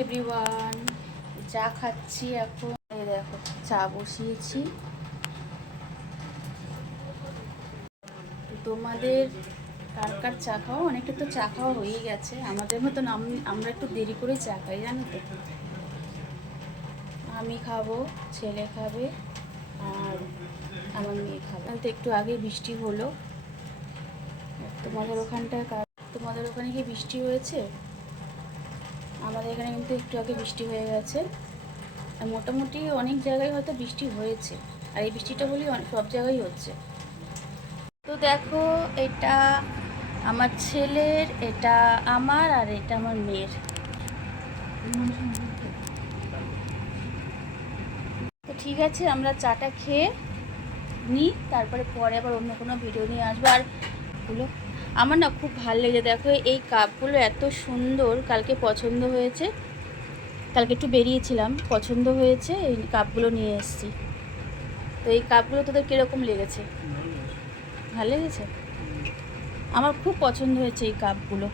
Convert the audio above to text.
Everyone, চা খাচ্ছি এখন। এই দেখো চা বসিয়েছি। তোমাদের কার কার চা খাওয়া? অনেকটা তো চা খাওয়া হয়েই গেছে। আমাদের মতন আমরা একটু দেরি করে চা খাই, জানো তো। আমি খাবো, ছেলে খাবে, আর আমার মেয়ে খাবে। তো একটু আগে বৃষ্টি হলো। তোমাদের ওখানে কি বৃষ্টি হয়েছে? আমাদের এখানে কিন্তু একটু আগে বৃষ্টি হয়ে গেছে। আর মোটামুটি অনেক জায়গায় হয়তো বৃষ্টি হয়েছে, আর এই বৃষ্টিটা বলি সব জায়গায় হচ্ছে। তো দেখো, এটা আমার ছেলের, এটা আমার, আর এটা আমার মেয়ের। তো ঠিক আছে, আমরা চাটা খেয়ে নিই, তারপরে পরে আবার অন্য কোনো ভিডিও নিয়ে আসবো। আর এগুলো আমার না খুব ভালো লেগে, দেখো এই কাপগুলো এত সুন্দর। কালকে পছন্দ হয়েছে, কালকে একটু বেরিয়েছিলাম, পছন্দ হয়েছে, এই কাপগুলো নিয়ে এসেছি। তো এই কাপগুলো তোদের কীরকম লেগেছে? ভালো লেগেছে? আমার খুব পছন্দ হয়েছে এই কাপগুলো।